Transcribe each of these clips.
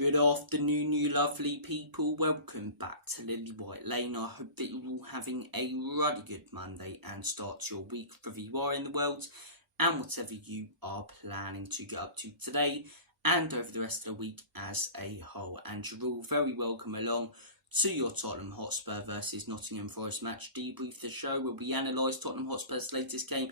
Good afternoon, you lovely people. Welcome back to Lily White Lane. I hope that you're all having a really good Monday and start your week wherever you are in the world and whatever you are planning to get up to today and over the rest of the week as a whole. And you're all very welcome along to your Tottenham Hotspur versus Nottingham Forest match debrief, the show where we analyse Tottenham Hotspur's latest game.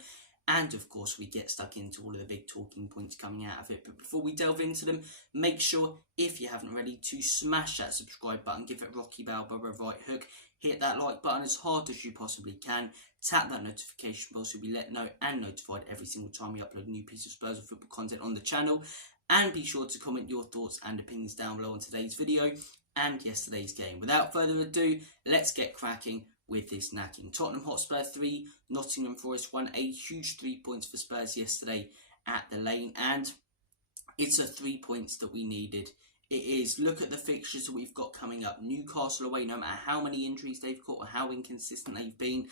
And of course, we get stuck into all of the big talking points coming out of it. But before we delve into them, make sure, if you haven't already, to smash that subscribe button, give it Rocky Balboa right hook, hit that like button as hard as you possibly can, tap that notification bell so you'll be let know and notified every single time we upload a new piece of Spurs or football content on the channel. And be sure to comment your thoughts and opinions down below on today's video and yesterday's game. Without further ado, let's get cracking with this knacking. Tottenham Hotspur 3, Nottingham Forest 1. A huge 3 points for Spurs yesterday at the Lane, and it's a 3 points that we needed. It is. Look at the fixtures that we've got coming up. Newcastle away, no matter how many injuries they've got or how inconsistent they've been,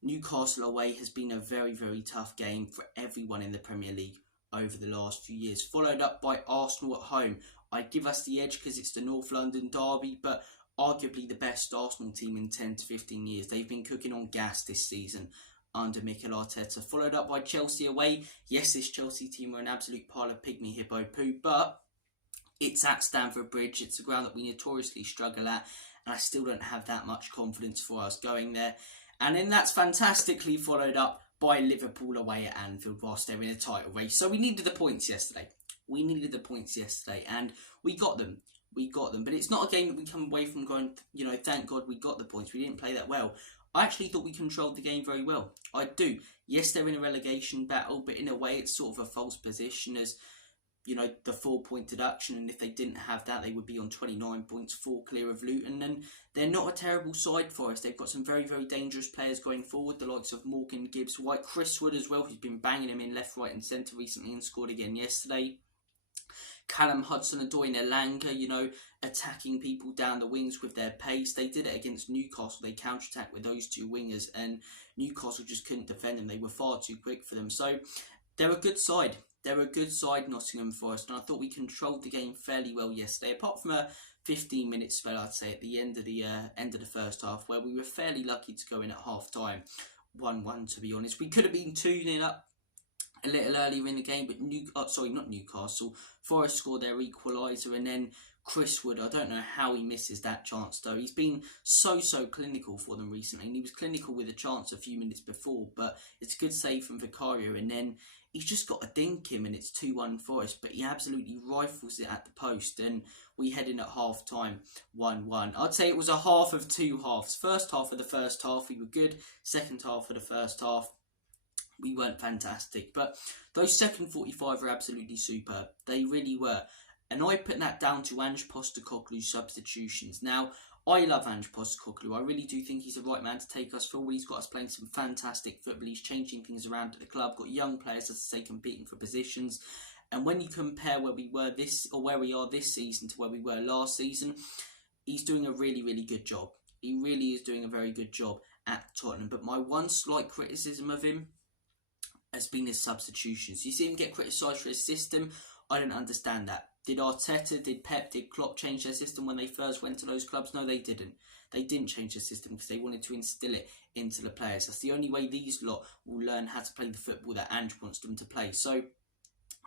Newcastle away has been a very, very tough game for everyone in the Premier League over the last few years. Followed up by Arsenal at home. I give us the edge because it's the North London derby, but arguably the best Arsenal team in 10 to 15 years. They've been cooking on gas this season under Mikel Arteta. Followed up by Chelsea away. Yes, this Chelsea team are an absolute pile of pygmy hippo poo, but it's at Stamford Bridge. It's a ground that we notoriously struggle at, and I still don't have that much confidence for us going there. And then that's fantastically followed up by Liverpool away at Anfield whilst they're in a title race. So we needed the points yesterday. And we got them. But it's not a game that we come away from going, thank God we got the points. We didn't play that well. I actually thought we controlled the game very well. I do. Yes, they're in a relegation battle, but in a way it's sort of a false position as, the 4-point deduction. And if they didn't have that, they would be on 29 points, 4 clear of Luton. And they're not a terrible side for us. They've got some very, very dangerous players going forward, the likes of Morgan, Gibbs, White, Chris Wood as well, who's been banging them in left, right and centre recently and scored again yesterday. Callum Hudson-Odoi and Elanga, attacking people down the wings with their pace. They did it against Newcastle. They counter-attacked with those two wingers and Newcastle just couldn't defend them. They were far too quick for them. So they're a good side. Nottingham Forest, and I thought we controlled the game fairly well yesterday, apart from a 15-minute spell, I'd say, at the end of the first half, where we were fairly lucky to go in at half-time, 1-1 to be honest. We could have been 2-0 up a little earlier in the game, but not Newcastle. Forest scored their equaliser, and then Chris Wood, I don't know how he misses that chance though. He's been so clinical for them recently, and he was clinical with a chance a few minutes before, but it's a good save from Vicario, and then he's just got to dink him, and it's 2-1 Forest, but he absolutely rifles it at the post, and we head in at half time 1-1. I'd say it was a half of two halves. First half of the first half we were good, second half of the first half we weren't fantastic, but those second 45 were absolutely superb. They really were. And I put that down to Ange Postecoglou's substitutions. Now, I love Ange Postecoglou. I really do think he's the right man to take us forward. He's got us playing some fantastic football. He's changing things around at the club. Got young players, as I say, competing for positions. And when you compare where we are this season to where we were last season, he's doing a really, really good job. He really is doing a very good job at Tottenham. But my one slight criticism of him has been his substitutions. You see him get criticised for his system. I don't understand that. Did Arteta, did Pep, did Klopp change their system when they first went to those clubs? No, they didn't. They didn't change their system because they wanted to instill it into the players. That's the only way these lot will learn how to play the football that Ange wants them to play. So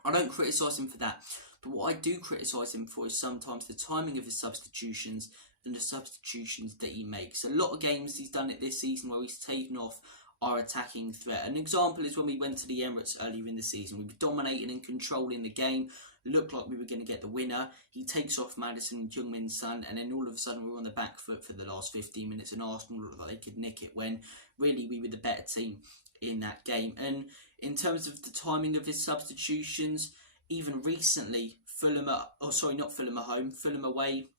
I don't criticise him for that. But what I do criticise him for is sometimes the timing of his substitutions and the substitutions that he makes. A lot of games he's done it this season where he's taken off our attacking threat. An example is when we went to the Emirates earlier in the season. We were dominating and controlling the game. Looked like we were going to get the winner. He takes off Maddison and Heung-Min Son, and then all of a sudden we were on the back foot for the last 15 minutes, and Arsenal looked like they could nick it when really we were the better team in that game. And in terms of the timing of his substitutions, even recently, Fulham away,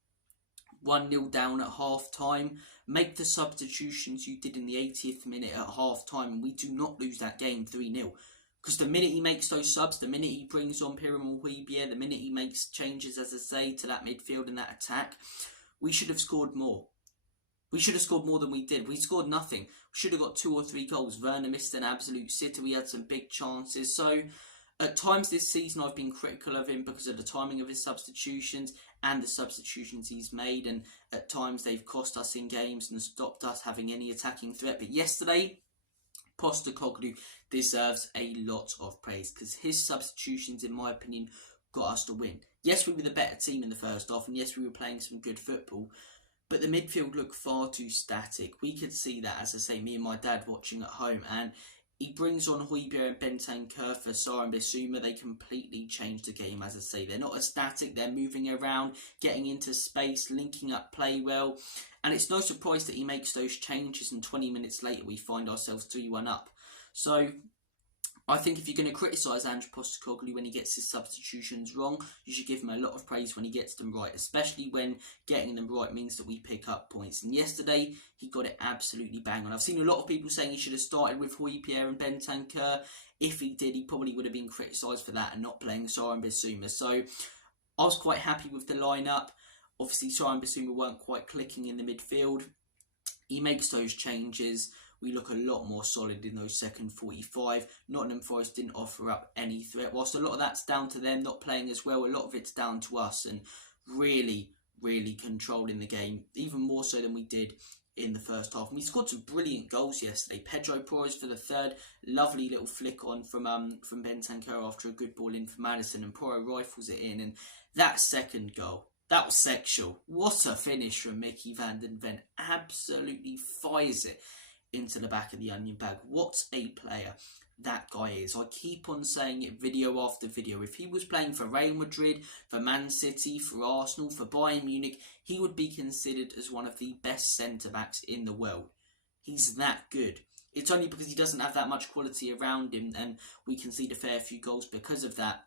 1-0 down at half time. Make the substitutions you did in the 80th minute at half time, and we do not lose that game 3-0. Because the minute he makes those subs, the minute he brings on Pierre-Emile Højbjerg, the minute he makes changes, as I say, to that midfield and that attack, we should have scored more. We should have scored more than we did. We scored nothing. We should have got 2 or 3 goals. Werner missed an absolute sitter. We had some big chances. So At times this season I've been critical of him because of the timing of his substitutions and the substitutions he's made, and at times they've cost us in games and stopped us having any attacking threat. But yesterday, Postecoglou deserves a lot of praise because his substitutions, in my opinion, got us the win. Yes, we were the better team in the first half, and yes, we were playing some good football, but the midfield looked far too static. We could see that, as I say, me and my dad watching at home, and he brings on Højbjerg and Bentancur for Sarr and Bissouma. They completely changed the game, as I say. They're not as static, they're moving around, getting into space, linking up play well. And it's no surprise that he makes those changes, and 20 minutes later we find ourselves 3-1 up. So I think if you're going to criticise Ange Postecoglou when he gets his substitutions wrong, you should give him a lot of praise when he gets them right, especially when getting them right means that we pick up points. And yesterday, he got it absolutely bang on. I've seen a lot of people saying he should have started with Højbjerg and Bentancur. If he did, he probably would have been criticised for that and not playing Sarr and Bissouma. So I was quite happy with the lineup. Obviously, Sarr and Bissouma weren't quite clicking in the midfield. He makes those changes. We look a lot more solid in those second 45. Nottingham Forest didn't offer up any threat. Whilst a lot of that's down to them not playing as well, a lot of it's down to us and really, really controlling the game, even more so than we did in the first half. And we scored some brilliant goals yesterday. Pedro Porres for the third. Lovely little flick on from Bentancur after a good ball in from Madison, and Porro rifles it in. And that second goal, that was sexual. What a finish from Mickey van den Ven. Absolutely fires it into the back of the onion bag. What a player that guy is. I keep on saying it video after video. If he was playing for Real Madrid, for Man City, for Arsenal, for Bayern Munich, he would be considered as one of the best centre-backs in the world. He's that good. It's only because he doesn't have that much quality around him, and we concede a fair few goals because of that,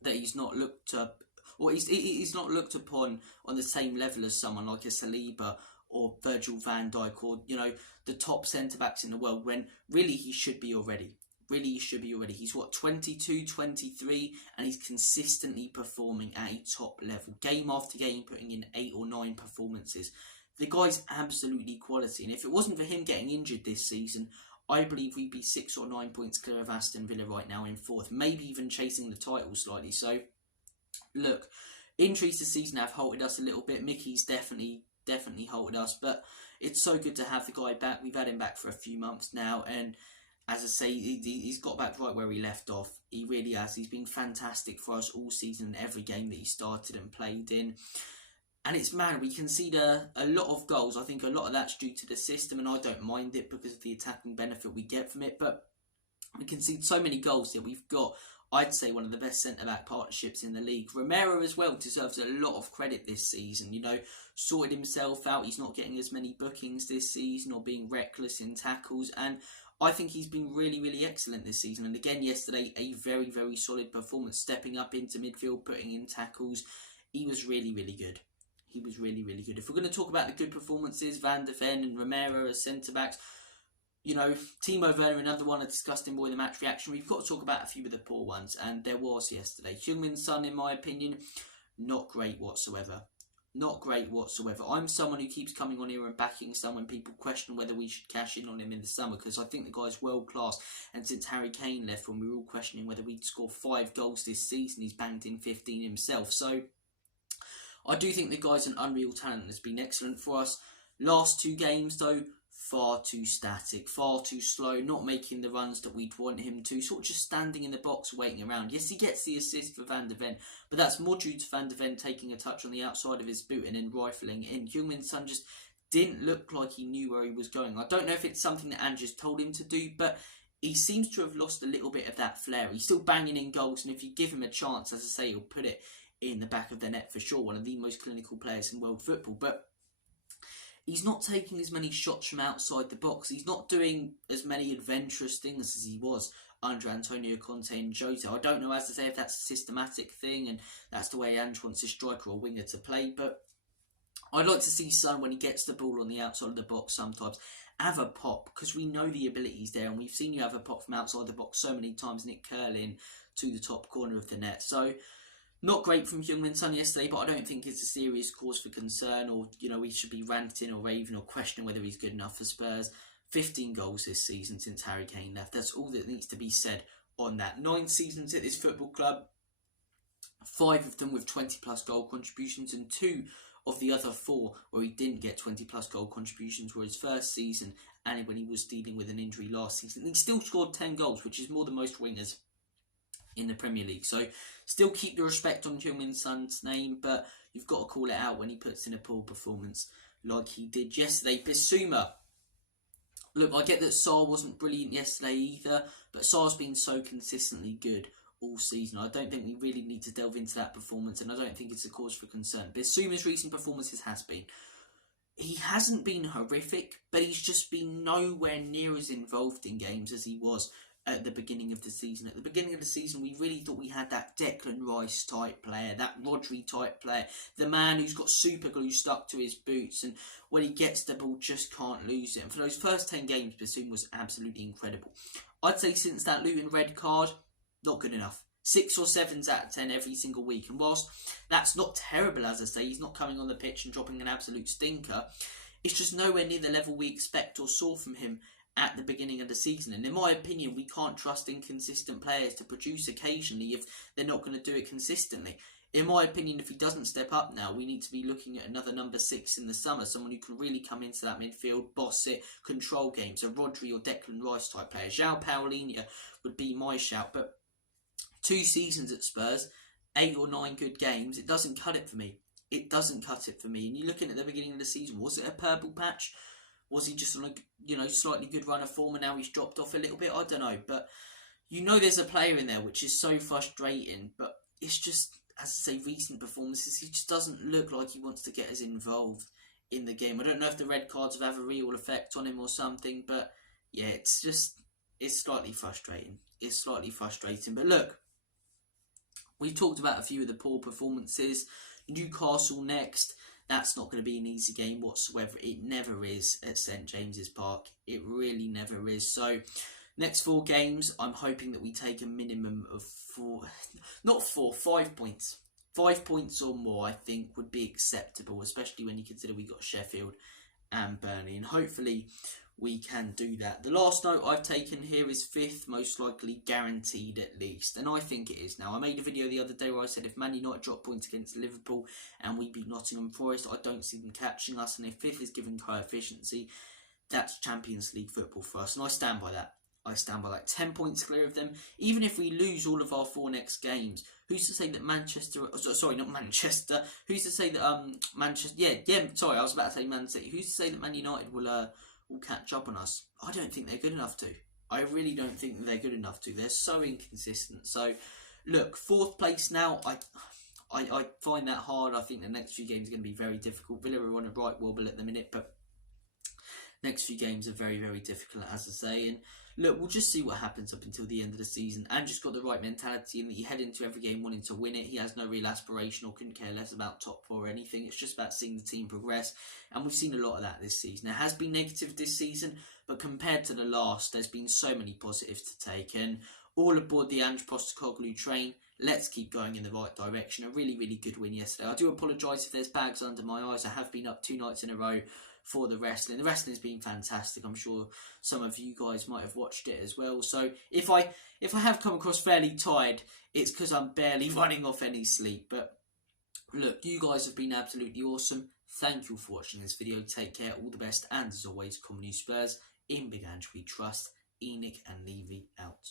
that he's not looked up, or he's not looked upon on the same level as someone like a Saliba or Virgil van Dijk, or, you know, the top centre-backs in the world, when really he should be already. Really, he should be already. He's, 22, 23, and he's consistently performing at a top level. Game after game, putting in 8 or 9 performances. The guy's absolutely quality, and if it wasn't for him getting injured this season, I believe we'd be 6 or 9 points clear of Aston Villa right now in 4th, maybe even chasing the title slightly. So, look, injuries this season have halted us a little bit. Mickey's definitely halted us, but it's so good to have the guy back. We've had him back for a few months now, and as I say, he's got back right where he left off. He really has. He's been fantastic for us all season in every game that he started and played in. And it's mad, we concede a lot of goals. I think a lot of that's due to the system, and I don't mind it because of the attacking benefit we get from it, but we concede so many goals that we've got, I'd say, one of the best centre-back partnerships in the league. Romero as well deserves a lot of credit this season. You know, sorted himself out. He's not getting as many bookings this season or being reckless in tackles. And I think he's been really, really excellent this season. And again, yesterday, a very, very solid performance. Stepping up into midfield, putting in tackles. He was really, really good. He was really, really good. If we're going to talk about the good performances, Van der Ven and Romero as centre-backs, you know, Timo Werner, another one, a disgusting boy in the match reaction. We've got to talk about a few of the poor ones, and there was yesterday. Heung-min Son, in my opinion, not great whatsoever. Not great whatsoever. I'm someone who keeps coming on here and backing Son when people question whether we should cash in on him in the summer, because I think the guy's world class. And since Harry Kane left, when we were all questioning whether we'd score 5 goals this season, he's banged in 15 himself. So I do think the guy's an unreal talent and has been excellent for us. Last 2 games, though, far too static, far too slow, not making the runs that we'd want him to, sort of just standing in the box waiting around. Yes, he gets the assist for Van der Ven, but that's more due to Van der Ven taking a touch on the outside of his boot and then rifling it in. Heung-min Son just didn't look like he knew where he was going. I don't know if it's something that Ange'S told him to do, but he seems to have lost a little bit of that flair. He's still banging in goals, and if you give him a chance, as I say, he'll put it in the back of the net for sure. One of the most clinical players in world football, but he's not taking as many shots from outside the box. He's not doing as many adventurous things as he was under Antonio Conte and Jota. I don't know, as to say, if that's a systematic thing and that's the way Ange wants his striker or winger to play, but I'd like to see Son, when he gets the ball on the outside of the box sometimes, have a pop, because we know the ability's there, and we've seen you have a pop from outside the box so many times, Nick curling to the top corner of the net. So not great from Heung-min Son yesterday, but I don't think it's a serious cause for concern, or, you know, we should be ranting or raving or questioning whether he's good enough for Spurs. 15 goals this season since Harry Kane left. That's all that needs to be said on that. 9 seasons at this football club, 5 of them with 20 plus goal contributions, and 2 of the other 4 where he didn't get 20 plus goal contributions were his first season and when he was dealing with an injury last season. He still scored 10 goals, which is more than most wingers in the Premier League. So still keep the respect on Heung-min Son's name, but you've got to call it out when he puts in a poor performance like he did yesterday. Bissouma. Look, I get that Sarr wasn't brilliant yesterday either, but Sarr's been so consistently good all season. I don't think we really need to delve into that performance, and I don't think it's a cause for concern. Bissouma's recent performances has been. He hasn't been horrific, but he's just been nowhere near as involved in games as he was at the beginning of the season. At the beginning of the season, we really thought we had that Declan Rice type player, that Rodri type player, the man who's got super glue stuck to his boots, and when he gets the ball, just can't lose it. And for those first 10 games, Bissouma was absolutely incredible. I'd say since that Luton red card, not good enough. 6 or 7s out of 10 every single week. And whilst that's not terrible, as I say, he's not coming on the pitch and dropping an absolute stinker, it's just nowhere near the level we expect or saw from him at the beginning of the season. And in my opinion, we can't trust inconsistent players to produce occasionally if they're not going to do it consistently. In my opinion, if he doesn't step up now, we need to be looking at another number 6 in the summer, someone who can really come into that midfield, boss it, control games, a Rodri or Declan Rice type player. João Paulinho would be my shout, but 2 seasons at Spurs, 8 or 9 good games, it doesn't cut it for me. It doesn't cut it for me. And you're looking at the beginning of the season, was it a purple patch? Was he just on a slightly good run of form and now he's dropped off a little bit? I don't know. But there's a player in there which is so frustrating. But it's just, as I say, recent performances, he just doesn't look like he wants to get as involved in the game. I don't know if the red cards have a real effect on him or something. But yeah, it's slightly frustrating. It's slightly frustrating. But look, we talked about a few of the poor performances. Newcastle next. That's not going to be an easy game whatsoever. It never is at St James's Park. It really never is. So, next 4 games, I'm hoping that we take a minimum of 5 points. 5 points or more, I think, would be acceptable, especially when you consider we got Sheffield and Burnley. And hopefully we can do that. The last note I've taken here is 5th, most likely guaranteed at least. And I think it is now. I made a video the other day where I said if Man United drop points against Liverpool and we beat Nottingham Forest, I don't see them catching us. And if 5th is given coefficiency, that's Champions League football for us. And I stand by that. 10 points clear of them. Even if we lose all of our 4 next games, who's to say that who's to say that I was about to say Man City. Who's to say that Man United will catch up on us? I don't think they're good enough to. I really don't think that they're good enough to. They're so inconsistent. So, look, 4th place now, I find that hard. I think the next few games are going to be very difficult. Villa are on a right wobble at the minute, but next few games are very, very difficult, as I say. And look, we'll just see what happens up until the end of the season. Ange'S got the right mentality in that you head into every game wanting to win it. He has no real aspiration or couldn't care less about top 4 or anything. It's just about seeing the team progress. And we've seen a lot of that this season. It has been negative this season, but compared to the last, there's been so many positives to take. And all aboard the Ange Postecoglou train. Let's keep going in the right direction. A really, really good win yesterday. I do apologise if there's bags under my eyes. I have been up 2 nights in a row for the wrestling. The wrestling's been fantastic. I'm sure some of you guys might have watched it as well. So if I have come across fairly tired, it's because I'm barely running off any sleep. But look, you guys have been absolutely awesome. Thank you for watching this video. Take care, all the best, and as always, come on you Spurs. In Big Ange we trust. Enoch and Levy out.